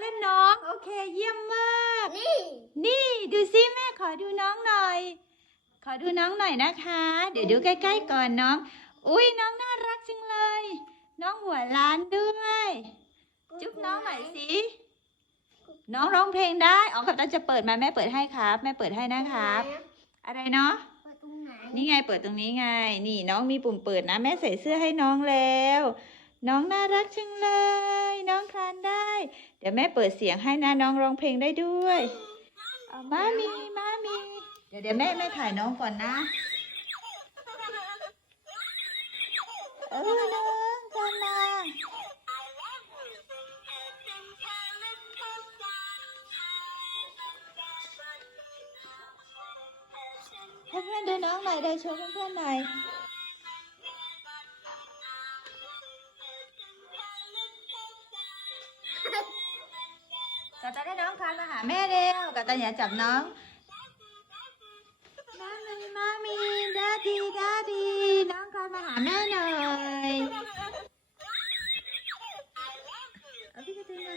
เล่นน้อง โอเค เยี่ยมมาก นี่ นี่ดูซิแม่ขอดูน้องหน่อย ขอดูน้องหน่อยนะคะ เดี๋ยวดูใกล้ๆก่อนน้อง อุ้ยน้องน่ารักจังเลย น้องหัวล้านด้วย จุ๊บน้องหน่อยสิ น้องร้องเพลงได้อ๋อกับตาจะเปิดมาแม่เปิดให้ครับ แม่เปิดให้นะครับ อะไรเนาะเปิดตรงไหนนี่ไงเปิดตรงนี้ไง นี่น้องมีปุ่มเปิดนะ แม่ใส่เสื้อให้น้องแล้ว น้องน่ารักจังเลย น้องคลานได้เดี๋ยวแม่เปิดเสียงให้นะน้องร้องเพลงได้ด้วยมามีมามีเดี๋ยวเดี๋ยวแม่แม่ถ่ายน้องก่อนนะ เออน้องคลานมาเพื่อนๆดูน้องหน่อยได้ชว์เพื่อนๆหน่อย กาตาได้น้องคลานมาหาแม่เร็วกาตาอย่าจับน้องมามีมามีดาดีดาดีน้องคลานมาหาแม่หน่อยเอาพี่กระตือ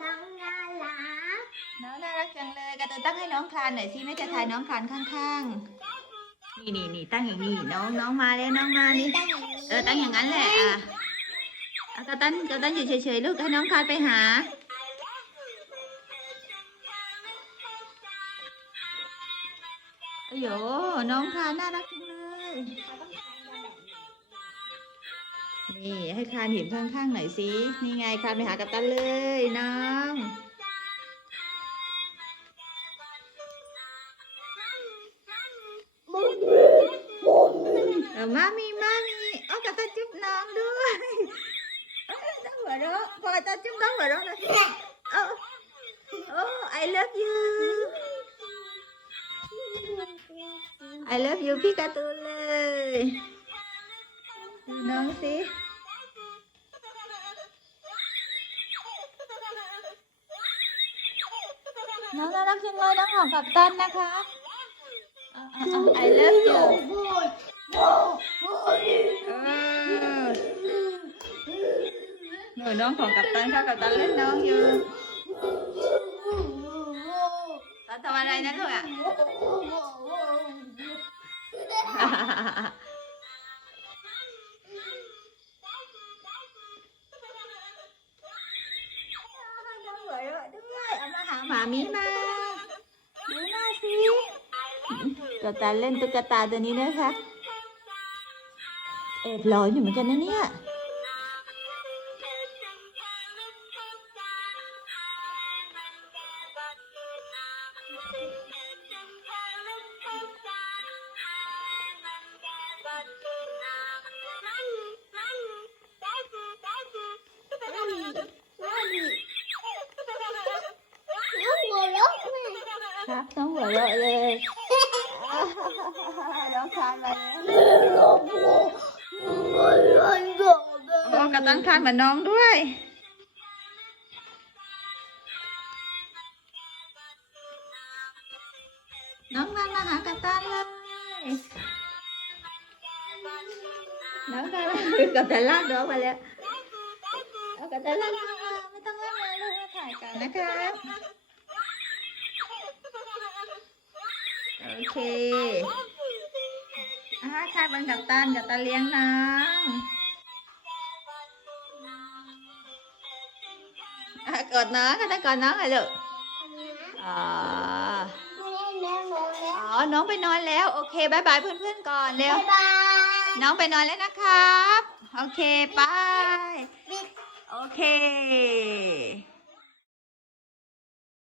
มาน้องน่ารักน้องน่ารักจังเลยกาตาตั้งให้น้องคลานหน่อยสิแม่จะถ่ายน้องคลานข้างๆ นี่นี่นี่ตั้งอย่างนี้น้องน้องมาแล้วน้องมานี่ตั้งอย่างนี้เออตั้งอย่างนั้นแหละอะเอากาตันกาตันอยู่เฉยๆลูกให้น้องคลานไปหา โอ้โหน้องคลานน่ารักจังเลยนี่ให้คลานเห็นข้างๆหน่อยสินี่ไงคลานไปหากัปตันเลยน้องเอ อมามีมามีเอากัปตันจุ๊บน้องด้วยเอ้องหัวเราะพอกัปตันจุ๊บน้องหัวเราะเลยเอาโอ้ I love you I love you พี่การ์ตูนเลยน้องสิน้องน่ารักจังเลยน้องของกับตันนะคะ I love you หนูน้องของกับตันค่ะกับตันเล่นน้องอยู่ตาทำอะไรนะลูกอะน้องหัวเราด้วยเอามาหาหมามีมาดูหน้าสิกับตาเล่นตุ๊กตาตัวนี้นะคะ แอบหลอนอยู่เหมือนกันนะเนี่ยน้องหัวเราะแม่ครับน้องหัวเราะเลย น้องคลานมาแล้ว โอ้กับตันคลานเหมือนน้องด้วย น้องคลานมาหากับตันเลย น้องคลานกับตันลากน้องมาแล้วเอากับตันลากน้องมาไม่ต้องลากมาลูกมาถ่ายกันนะครับโอเคอ่า คาดบังกับตันกับตาเลี้ยงน้องอะกอดน้องค่ะกอดน้องเหรอลูกอ๋ออ๋อน้องไปนอนแล้ว โอเคบายบายเพื่อนๆก่อนเร็วบ๊ายบายน้องไปนอนแล้วนะครับ โอเคไปปิดโอเค